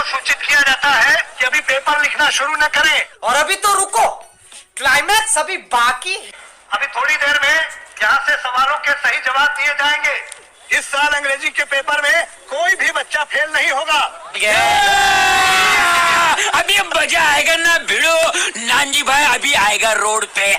को सूचित किया जाता है कि अभी पेपर लिखना शुरू न करें। और अभी तो रुको, क्लाइमैक्स अभी बाकी है। अभी थोड़ी देर में यहाँ से सवालों के सही जवाब दिए जाएंगे। इस साल अंग्रेजी के पेपर में कोई भी बच्चा फेल नहीं होगा। अभी मजा आएगा ना भिड़ो, नानजी भाई अभी आएगा रोड पे।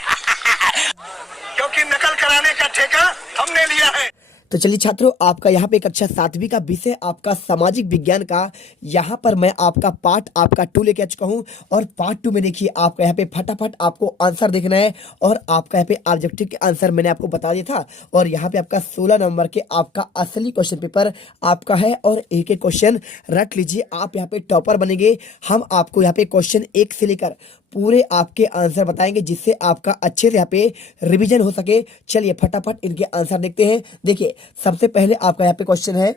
क्योंकि नकल कराने का ठेका हमने लिया है। तो चलिए छात्रों, आपका यहाँ पे कक्षा 7वीं का विषय आपका सामाजिक विज्ञान का यहाँ पर मैं आपका पार्ट आपका 2 लेके आ चुका हूँ। और पार्ट 2 में देखिए आपका यहाँ पे फटाफट आपको आंसर देखना है। और आपका यहाँ पे ऑब्जेक्टिव के आंसर मैंने आपको बता दिया था। और यहाँ पे आपका 16 नंबर के आपका असली क्वेश्चन पेपर आपका है। और एक एक क्वेश्चन रख लीजिए, आप यहाँ पे टॉपर बनेंगे। हम आपको यहाँ पे क्वेश्चन 1 से लेकर पूरे आपके आंसर बताएंगे, जिससे आपका अच्छे से यहाँ पे रिवीजन हो सके। चलिए फटाफट इनके आंसर देखते हैं। देखिए सबसे पहले आपका यहाँ पे क्वेश्चन है,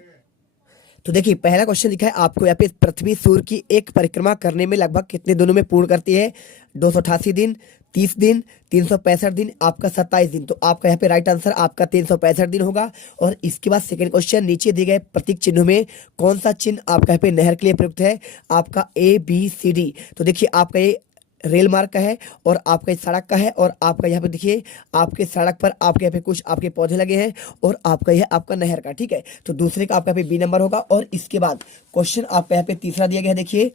तो देखिए पहला क्वेश्चन लिखा है आपको यहाँ पे, पृथ्वी सूर्य की एक परिक्रमा करने में लगभग कितने दिनों में पूर्ण करती है? 288 दिन, 30 दिन, 365 दिन, आपका 27 दिन। तो आपका यहाँ पे राइट आंसर आपका 365 दिन होगा। और इसके बाद सेकंड क्वेश्चन, नीचे दिए गए प्रतीक चिन्हों में कौन सा चिन्ह आपका यहाँ पे नहर के लिए प्रयुक्त है? आपका ABCD। तो देखिए आपका ये रेल मार्ग का है और आपका इस सड़क का है। और आपका यहाँ पे देखिए आपके सड़क पर आपके यहाँ पे कुछ आपके पौधे लगे हैं और आपका यह आपका नहर का, ठीक है। तो दूसरे का आपका यहाँ पे B नंबर होगा। और इसके बाद क्वेश्चन आपका यहाँ पे तीसरा दिया गया है, देखिए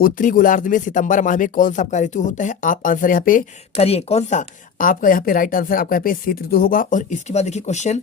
उत्तरी गोलार्ध में सितंबर माह में कौन सा आपका ऋतु होता है? आप आंसर यहाँ पे करिए, कौन सा? आपका यहाँ पे राइट आंसर आपका यहाँ पे शीत ऋतु होगा। और इसके बाद देखिए क्वेश्चन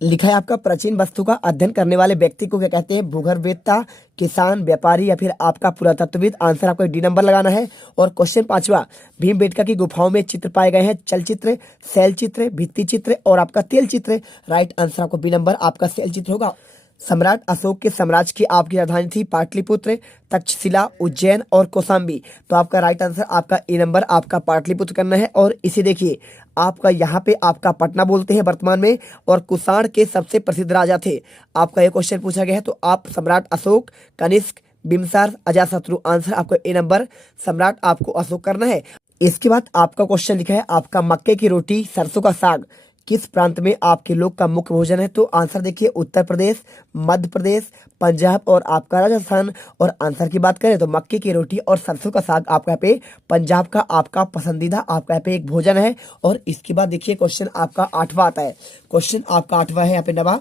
लिखा है आपका, प्राचीन वस्तु का अध्ययन करने वाले व्यक्ति को क्या कहते हैं? भूगर्भवेत्ता, किसान, व्यापारी या फिर आपका पुरातत्वविद। आंसर आपको D नंबर लगाना है। और क्वेश्चन 5वां, भीमबेटका की गुफाओं में चित्र पाए गए हैं? चलचित्र, शैल चित्र, भित्ति चित्र और आपका तेल चित्र। राइट आंसर आपको B नंबर आपका शैल चित्र होगा। सम्राट अशोक के साम्राज्य की आपकी राजधानी थी? पाटलिपुत्र, तक्षशिला, उज्जैन और कौशाम्बी। तो आपका राइट आंसर आपका A नंबर आपका पाटलिपुत्र करना है। और इसे देखिए आपका यहाँ पे आपका पटना बोलते हैं वर्तमान में। और कुषाण के सबसे प्रसिद्ध राजा थे? आपका ये क्वेश्चन पूछा गया है। तो आप सम्राट अशोक, कनिष्क, बिम्बिसार, अजातशत्रु। आंसर आपका A नंबर सम्राट आपको अशोक करना है। इसके बाद आपका क्वेश्चन लिखा है आपका, मक्के की रोटी सरसों का साग किस प्रांत में आपके लोग का मुख्य भोजन है? तो आंसर देखिए उत्तर प्रदेश, मध्य प्रदेश, पंजाब और आपका राजस्थान। और आंसर की बात करें तो मक्के की रोटी और सरसों का साग आपका यहाँ पे पंजाब का आपका पसंदीदा आपका यहाँ पे एक भोजन है। और इसके बाद देखिए क्वेश्चन आपका 8वां आता है। क्वेश्चन आपका 8वां है यहाँ पे 9वां,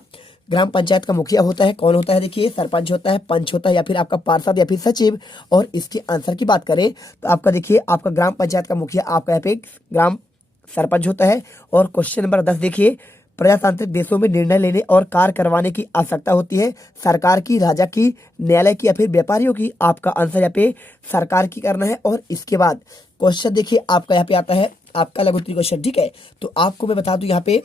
ग्राम पंचायत का मुखिया होता है? कौन होता है? देखिए सरपंच होता है, पंच होता है या फिर आपका पार्षद या फिर सचिव। और इसके आंसर की बात करें तो आपका देखिए आपका ग्राम पंचायत का मुखिया आपका यहाँ पे ग्राम सरपंच होता है। और क्वेश्चन नंबर 10 देखिए, प्रजातांत्रिक देशों में निर्णय लेने और कार्य करवाने की आवश्यकता होती है? सरकार की, राजा की, न्यायालय की या फिर व्यापारियों की? आपका आंसर यहाँ पे सरकार की करना है। और इसके बाद क्वेश्चन देखिए आपका यहाँ पे आता है आपका लघु उत्तरीय क्वेश्चन, ठीक है। तो आपको मैं बता दूं यहाँ पे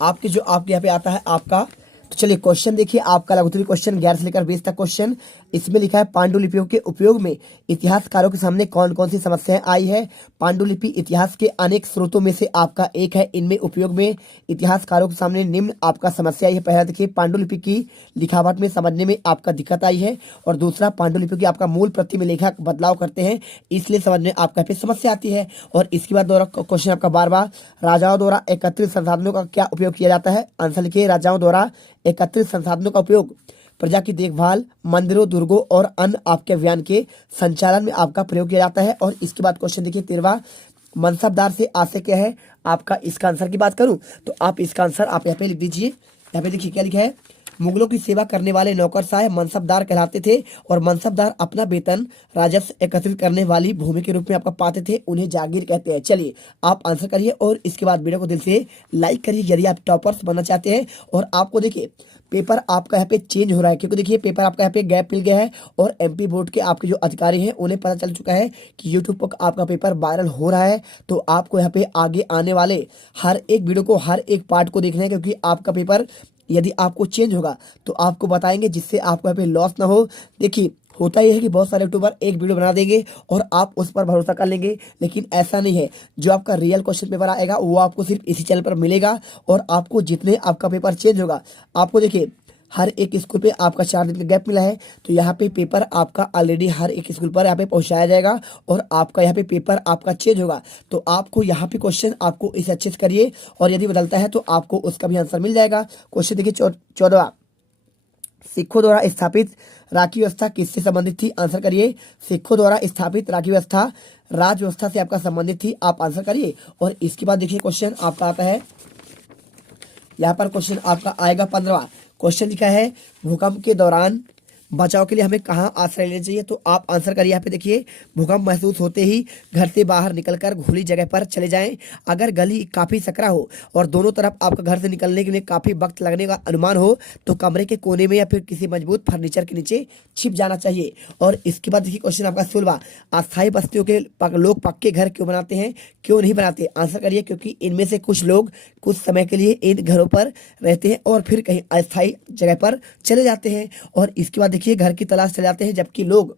आपके जो आपके यहाँ पे आता है आपका, तो चलिए क्वेश्चन देखिए आपका लघु उत्तरीय क्वेश्चन 11 से लेकर 20 तक क्वेश्चन। इसमें लिखा है पांडुलिपियों के उपयोग में इतिहासकारों के सामने कौन कौन सी समस्याएं आई है? पांडुलिपि इतिहास के अनेक स्रोतों में से आपका एक है। इनमें उपयोग में इतिहासकारों के सामने निम्न आपका समस्या आई है। पहला देखिए पांडुलिपि की लिखावट में समझने में आपका दिक्कत आई है। और दूसरा पांडुलिपि की आपका मूल प्रति में लेखक बदलाव करते हैं, इसलिए समझने आपका पे समस्या आती है। और इसके बाद द्वारा क्वेश्चन आपका 12वां, राजाओं द्वारा एकत्रित संसाधनों का क्या उपयोग किया जाता है? आंसर लिखिए, राजाओं द्वारा एकत्रित संसाधनों का उपयोग प्रजा की देखभाल, मंदिरों, दुर्गों और अन्य आपके अभियान के संचालन में आपका प्रयोग किया जाता है। और इसके बाद क्वेश्चन देखिए 13वां, मनसबदार से आशय क्या है? आपका इसका आंसर की बात करूं तो आप इसका आंसर आप यहाँ पे लिख दीजिए। यहाँ पे देखिए क्या लिखा है, मुगलों की सेवा करने वाले नौकरशाह मनसबदार कहलाते थे। और मनसबदार अपना वेतन राजस्व एकत्रित करने वाली भूमि के रूप में आपका पाते थे, उन्हें जागीर कहते हैं। चलिए आप आंसर करिए और इसके बाद वीडियो को दिल से लाइक करिए यदि आप टॉपर्स बनना चाहते हैं। और आपको देखिए पेपर आपका यहाँ पे चेंज हो रहा है, क्योंकि देखिए पेपर आपका यहाँ पे गैप मिल गया है। और MP बोर्ड के आपके जो अधिकारी हैं उन्हें पता चल चुका है कि यूट्यूब पर आपका पेपर वायरल हो रहा है। तो आपको यहाँ पे आगे आने वाले हर एक वीडियो को, हर एक पार्ट को देखना है, क्योंकि आपका पेपर यदि आपको चेंज होगा तो आपको बताएंगे, जिससे आपको यहाँ पे लॉस ना हो। देखिए होता यह है कि बहुत सारे यूट्यूबर एक वीडियो बना देंगे और आप उस पर भरोसा कर लेंगे, लेकिन ऐसा नहीं है। जो आपका रियल क्वेश्चन पेपर आएगा वो आपको सिर्फ इसी चैनल पर मिलेगा। और आपको जितने आपका पेपर चेंज होगा, आपको देखिए हर एक स्कूल पे आपका 4 दिन का गैप मिला है, तो यहाँ पे पेपर आपका ऑलरेडी हर एक स्कूल पर यहाँ पे पहुँचाया जाएगा और आपका यहाँ पे पेपर आपका चेंज होगा। तो आपको यहाँ पे क्वेश्चन आपको इसे अच्छे से करिए, और यदि बदलता है तो आपको उसका भी आंसर मिल जाएगा। क्वेश्चन देखिए 14वां, सिखों द्वारा स्थापित राखी व्यवस्था किससे संबंधित थी? आंसर करिए। सिखों द्वारा स्थापित राखी व्यवस्था राज व्यवस्था से आपका संबंधित थी। आप आंसर करिए। और इसके बाद देखिए क्वेश्चन आपका आता है, यहाँ पर क्वेश्चन आपका आएगा 15वां। क्वेश्चन लिखा है भूकंप के दौरान बचाव के लिए हमें कहाँ आश्रय लेना चाहिए? तो आप आंसर करिए। यहाँ पे देखिए, भूकंप महसूस होते ही घर से बाहर निकलकर खुली जगह पर चले जाएं। अगर गली काफी सकरा हो और दोनों तरफ आपका घर से निकलने के लिए काफी वक्त लगने का अनुमान हो तो कमरे के कोने में या फिर किसी मजबूत फर्नीचर के नीचे छिप जाना चाहिए। और इसके बाद देखिए क्वेश्चन आपका 16वां। अस्थायी बस्तियों के लोग पक्के घर क्यों बनाते हैं, क्यों नहीं बनाते? आंसर करिए। क्योंकि इनमें से कुछ लोग कुछ समय के लिए इन घरों पर रहते हैं और फिर कहीं अस्थायी जगह पर चले जाते हैं। और इसके बाद देखिए घर की तलाश चले जाते हैं, जबकि लोग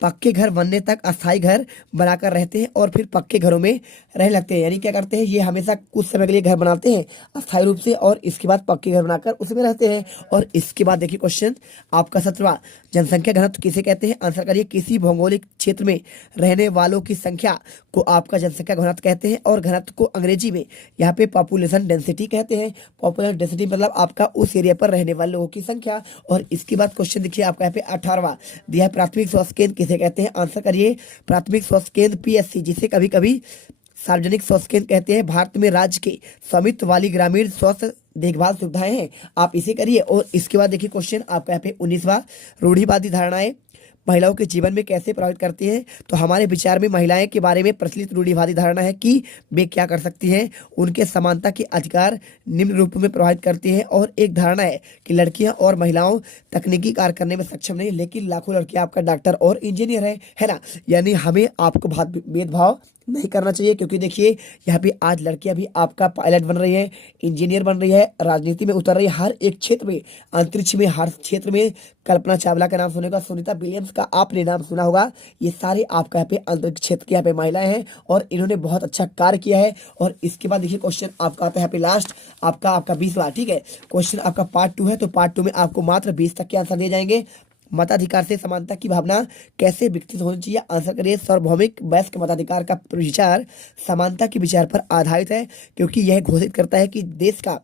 पक्के घर बनने तक अस्थायी घर बनाकर रहते हैं और फिर पक्के घरों में रहने लगते हैं। यानी क्या करते हैं, ये हमेशा कुछ समय के लिए घर बनाते हैं अस्थायी रूप से और इसके बाद पक्के घर बनाकर उसमें रहते हैं। और इसके बाद देखिए क्वेश्चन आपका 17वां। जनसंख्या घनत्व किसे कहते हैं? आंसर करिए। किसी भौगोलिक क्षेत्र में रहने वालों की संख्या को आपका जनसंख्या घनत्व कहते हैं। और घनत्व को अंग्रेजी में यहाँ पे पॉपुलेशन डेंसिटी कहते हैं। पॉपुलेशन डेंसिटी मतलब आपका उस एरिया पर रहने वाले लोगों की संख्या। और इसके बाद क्वेश्चन देखिए आपका यहाँ पे 18वां दिया है, प्राथमिक स्वास्थ्य केंद्र किसे कहते हैं? आंसर करिए। प्राथमिक स्वास्थ्य केंद्र PSC, जिसे कभी कभी सार्वजनिक स्वास्थ्य केंद्र कहते हैं, भारत में राज्य के स्वामित्व वाली ग्रामीण स्वास्थ्य देखभाल सुविधाएं हैं। आप इसे करिए। और इसके बाद देखिए क्वेश्चन आपका यहाँ पे 19वां। रूढ़िवादी धारणाएं महिलाओं के जीवन में कैसे प्रभावित करती हैं? तो हमारे विचार में महिलाएं के बारे में प्रचलित रूढ़िवादी धारणा है कि वे क्या कर सकती हैं, उनके समानता के अधिकार निम्न रूप में प्रभावित करती हैं। और एक धारणा है कि लड़कियां और महिलाओं तकनीकी कार्य करने में सक्षम नहीं, लेकिन लाखों लड़कियां आपका डॉक्टर और इंजीनियर है ना। यानी हमें आपको भेदभाव नहीं करना चाहिए, क्योंकि देखिए यहाँ पे आज लड़कियां भी आपका पायलट बन रही है, इंजीनियर बन रही है, राजनीति में उतर रही है, हर एक क्षेत्र में, अंतरिक्ष में, हर क्षेत्र में। कल्पना चावला का नाम सुनेगा, सुनीता विलियम्स का आपने नाम सुना होगा। ये सारे आपका यहाँ पे अंतरिक्ष क्षेत्र की यहाँ पे महिलाएं हैं और इन्होंने बहुत अच्छा कार्य किया है। और इसके बाद देखिए क्वेश्चन आपका आता है यहाँ पे लास्ट आपका 20वां। ठीक है, क्वेश्चन आपका पार्ट 2 है, तो पार्ट 2 में आपको मात्र 20 तक के आंसर दिए जाएंगे। मताधिकार से समानता की भावना कैसे विकसित होनी चाहिए? आंसर करिए। सार्वभौमिक वयस्क मताधिकार का विचार समानता के विचार पर आधारित है, क्योंकि यह घोषित करता है कि देश का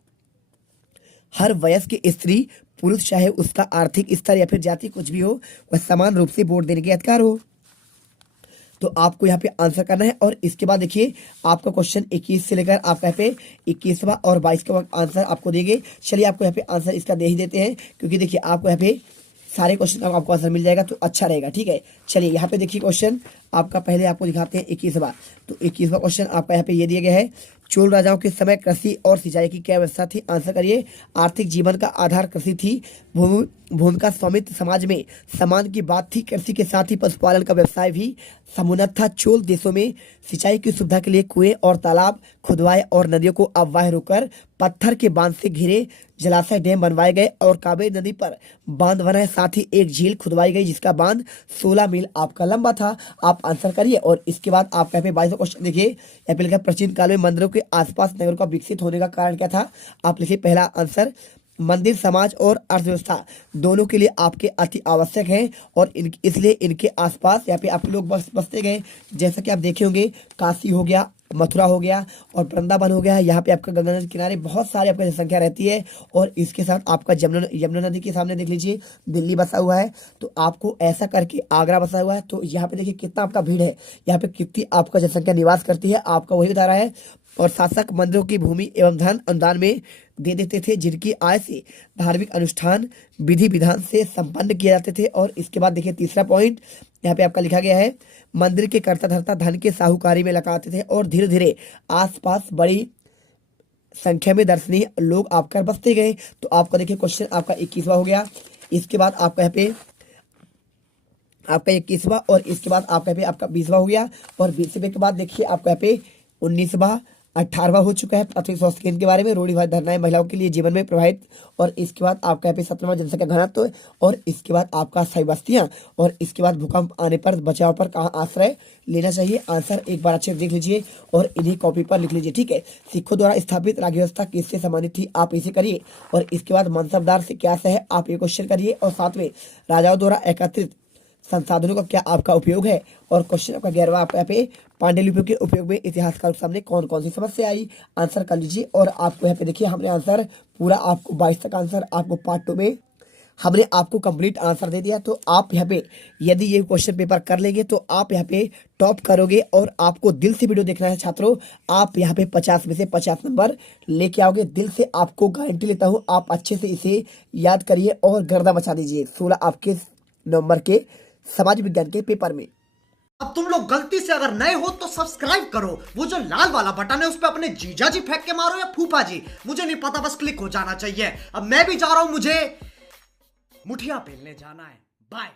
हर वयस्क स्त्री पुरुष, चाहे उसका आर्थिक स्तर या फिर जाति कुछ भी हो, वह समान रूप से वोट देने के अधिकार हो। तो आपको यहाँ पे आंसर करना है। और इसके बाद देखिए आपका क्वेश्चन 21 से लेकर आपका यहाँ पे 21वां और 22 का आंसर आपको देंगे। चलिए आपको यहाँ पे आंसर इसका दे ही देते हैं, क्योंकि देखिए आपको यहाँ पे सारे क्वेश्चन का आपको आंसर मिल जाएगा तो अच्छा रहेगा। ठीक है, चलिए यहाँ पे देखिए क्वेश्चन आपका पहले आपको दिखाते हैं 21वां। तो 21वां क्वेश्चन आपका यहाँ पे ये दिया गया है, चोल राजाओं के समय कृषि और सिंचाई की क्या व्यवस्था थी? आंसर करिए। आर्थिक जीवन का आधार कृषि थी। भूमि का स्वामित्व समाज में सम्मान की बात थी। कृषि के साथ ही पशुपालन का व्यवसाय भी समुन्नत था। चोल देशों में सिंचाई की सुविधा के लिए कुएं और तालाब खुदवाए और नदियों को अववाह रोककर पत्थर के बांध से घिरे जलाशय डैम बनवाए गए और कावेरी नदी पर बांध बना है। साथ ही एक झील खुदवाई गई जिसका बांध 16 मील आपका लंबा था। आप आंसर करिए। और इसके बाद आपका यहाँ पे 22वां क्वेश्चन देखिए, यहाँ पे लिखा प्राचीन काल में मंदिरों के आसपास नगरों का विकसित होने का कारण क्या था? आप लिखिए पहला आंसर, मंदिर समाज और अर्थव्यवस्था दोनों के लिए आपके अति आवश्यक हैं और इसलिए इनके आसपास यहाँ पे आप लोग बसते गए। जैसा कि आप देखे होंगे, काशी हो गया, मथुरा हो गया और वृंदावन हो गया। यहाँ पे आपका गंगा नदी के किनारे बहुत सारी आपकी जनसंख्या रहती है। और इसके साथ आपका यमुना नदी के सामने देख लीजिए दिल्ली बसा हुआ है। तो आपको ऐसा करके आगरा बसा हुआ है। तो यहाँ पे देखिए कितना आपका भीड़ है, यहाँ पे कितनी आपका जनसंख्या निवास करती है, आपका वही बता रहा है। और शासक मंदिरों की भूमि एवं धन अनुदान में दे देते थे, जिनकी आय से धार्मिक अनुष्ठान विधि विधान से संपन्न किए जाते थे। और इसके बाद देखिए तीसरा पॉइंट यहाँ पे आपका लिखा गया है, मंदिर के कर्ता धर्ता धन के साहूकारी में लगाते थे और धीरे धीरे आसपास बड़ी संख्या में दर्शनीय लोग आपका बसते गए। तो आपका देखिए क्वेश्चन आपका 21वां हो गया। इसके बाद आपका यहाँ पे आपका 21वां और इसके बाद आपका यहाँ पे आपका 20वां हो गया। और 20वें के बाद देखिए आपका यहाँ पे 19वां 18वां हो चुका है, प्राथमिक स्वास्थ्य केंद्र के बारे में, रूढ़िवादी धारणाएं महिलाओं के लिए जीवन में प्रभावित। और इसके बाद आपका यहाँ पे 17वां जनसंख्या घनत्व और इसके बाद आपका अस्थायी बस्तियां और इसके बाद भूकंप आने पर बचाव पर कहाँ आश्रय लेना चाहिए? आंसर एक बार अच्छे देख लीजिए और इन्हीं कॉपी पर लिख लीजिए। ठीक है, सिखों द्वारा स्थापित राज्य व्यवस्था किससे संबंधित थी? आप इसे करिए। और इसके बाद मनसबदार से क्या है, आप ये क्वेश्चन करिए। और साथ में राजाओं द्वारा एकत्रित संसाधनों का क्या आपका उपयोग है? और क्वेश्चन आपका 11वां आपका यहाँ पे पांडुलिपियों के उपयोग में इतिहासकार के सामने कौन कौन सी समस्या आई? आंसर कर लीजिए। और आपको यहाँ पे देखिए हमने आंसर पूरा आपको 22 तक आंसर आपको पार्ट 2 में हमने आपको कंप्लीट आंसर दे दिया। तो आप यहाँ पे यदि ये क्वेश्चन पेपर कर लेंगे तो आप यहाँ पे टॉप करोगे और आपको दिल से वीडियो देखना है छात्रों। आप यहाँ पे 50 में से 50 नंबर लेके आओगे, दिल से आपको गारंटी लेता हूँ। आप अच्छे से इसे याद करिए और गर्दा बचा दीजिए 16 आपके नंबर के समाज विज्ञान के पेपर में। अब तुम लोग गलती से अगर नए हो तो सब्सक्राइब करो, वो जो लाल वाला बटन है उस पर अपने जीजा जी फेंक के मारो या फूफा जी, मुझे नहीं पता, बस क्लिक हो जाना चाहिए। अब मैं भी जा रहा हूं, मुझे मुठिया पेलने जाना है। बाय।